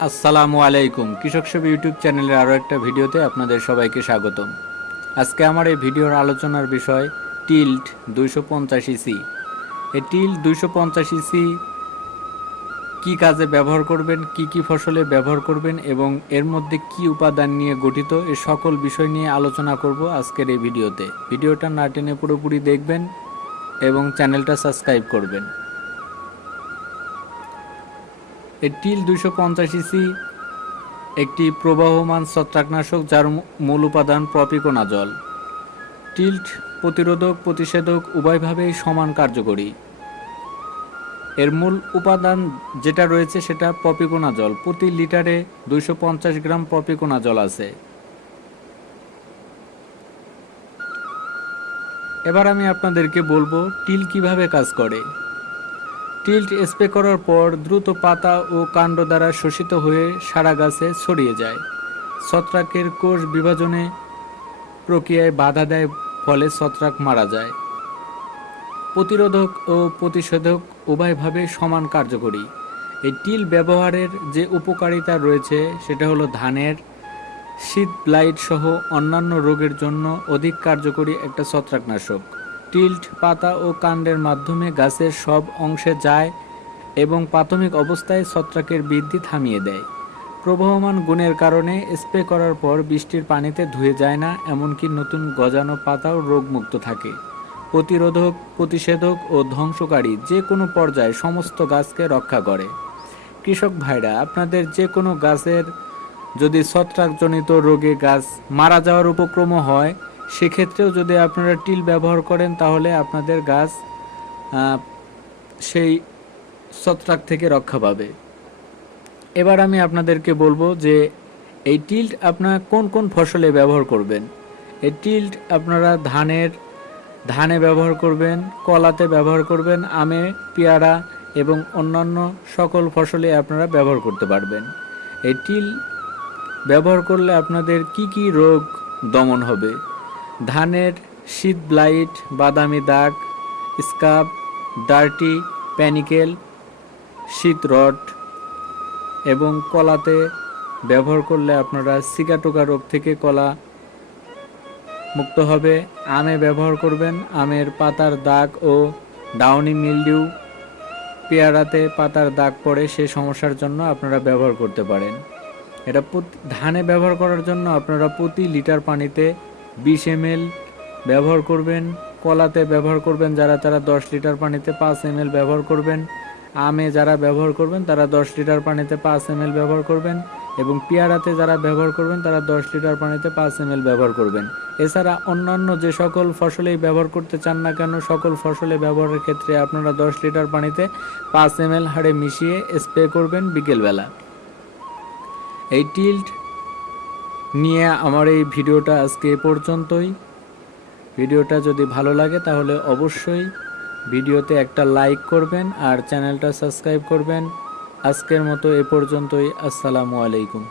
আসসালামু আলাইকুম। কৃষক সেবী ইউটিউব চ্যানেলের আরও একটা ভিডিওতে আপনাদের সবাইকে স্বাগতম। আজকে আমার এই ভিডিওর আলোচনার বিষয় টিল্ট দুইশো পঞ্চাশি সি এই টিল্ট দুইশো পঞ্চাশি সি কী কাজে ব্যবহার করবেন, কি কি ফসলে ব্যবহার করবেন এবং এর মধ্যে কি উপাদান নিয়ে গঠিত এ সকল বিষয় নিয়ে আলোচনা করব আজকের এই ভিডিওতে। ভিডিওটা না টেনে পুরোপুরি দেখবেন এবং চ্যানেলটা সাবস্ক্রাইব করবেন। এই টিল দুইশো পঞ্চাশি সি একটি প্রবাহমান ছত্রাকনাশক যার মূল উপাদান প্রপিকোনা জল টিল্ট প্রতিরোধক, প্রতিষেধক উভয়ভাবেই সমান কার্যকরী। এর মূল উপাদান যেটা রয়েছে সেটা পপিকোনা জল প্রতি লিটারে দুইশো পঞ্চাশ গ্রাম পপিকোনা জল আছে। এবার আমি আপনাদেরকে বলব, টিল কীভাবে কাজ করে। টিল্ট স্প্রে করার পর দ্রুত পাতা ও কাণ্ড দ্বারা শোষিত হয়ে সারা গাছে ছড়িয়ে যায়। ছত্রাকের কোষ বিভাজনে প্রক্রিয়ায় বাধা দেয়, ফলে ছত্রাক মারা যায়। প্রতিরোধক ও প্রতিষেধক উভয়ভাবে সমান কার্যকরী। এই টিল ব্যবহারের যে উপকারিতা রয়েছে, সেটা হলো ধানের শীত ব্লাইট সহ অন্যান্য রোগের জন্য অধিক কার্যকরী একটা ছত্রাকনাশক। টিল্ট পাতা ও কাণ্ডের মাধ্যমে গাছের সব অংশে যায় এবং প্রাথমিক অবস্থায় ছত্রাকের বৃদ্ধি থামিয়ে দেয়। প্রবহমান গুণের কারণে স্প্রে করার পর বৃষ্টির পানিতে ধুয়ে যায় না, এমনকি নতুন গজানো পাতাও রোগমুক্ত থাকে। প্রতিরোধক, প্রতিষেধক ও ধ্বংসকারী যে কোনো পর্যায়ে সমস্ত গাছকে রক্ষা করে। কৃষক ভাইরা, আপনাদের যে কোনো গাছের যদি ছত্রাকজনিত রোগে গাছ মারা যাওয়ার উপক্রম হয় সেক্ষেত্রেও যদি আপনারা টিল ব্যবহার করেন, তাহলে আপনাদের গাছ সেই ছত্রাক থেকে রক্ষা পাবে। এবার আমি আপনাদেরকে বলব যে এই টিল্ট আপনারা কোন কোন ফসলে ব্যবহার করবেন? এই টিল্ট আপনারা ধানের, ধানে ব্যবহার করবেন, কলাতে ব্যবহার করবেন, আমে, পেয়ারা এবং অন্যান্য সকল ফসলে আপনারা ব্যবহার করতে পারবেন। এই টিল ব্যবহার করলে আপনাদের কি কি রোগ দমন হবে? ধানের শীত ব্লাইট, বাদামি দাগ, scab, dirty, panicle, sheath rot এবং কলাতে ব্যবহার করলে আপনারা সিকাটোকা রোগ থেকে কলা মুক্ত হবে। আমে ব্যবহার করবেন। আমের পাতার দাগ ও ডাউনি মিলডিউ, পেয়ারাতে পাতার দাগ পড়ে সেই সমস্যার জন্য আপনারা ব্যবহার করতে পারেন। এটা ধানে ব্যবহার করার জন্য আপনারা প্রতি লিটার পানিতে বিশ এম ব্যবহার করবেন, কলাতে ব্যবহার করবেন যারা, তারা দশ লিটার পানিতে পাঁচ এম ব্যবহার করবেন। আমে যারা ব্যবহার করবেন, তারা দশ লিটার পানিতে পাঁচ এম ব্যবহার করবেন এবং পেয়ারাতে যারা ব্যবহার করবেন, তারা দশ লিটার পানিতে পাঁচ এম ব্যবহার করবেন। এছাড়া অন্যান্য যে সকল ফসলেই ব্যবহার করতে চান না কেন, সকল ফসলে ব্যবহারের ক্ষেত্রে আপনারা দশ লিটার পানিতে পাঁচ এম হারে মিশিয়ে স্প্রে করবেন বিকেলবেলা। এই টিল্ট নিয়ে আমার এই ভিডিওটা আজকে এ পর্যন্তই। ভিডিওটা যদি ভালো লাগে তাহলে অবশ্যই ভিডিওতে একটা লাইক করবেন আর চ্যানেলটা সাবস্ক্রাইব করবেন। আজকের মতো এ পর্যন্তই। আসসালামু আলাইকুম।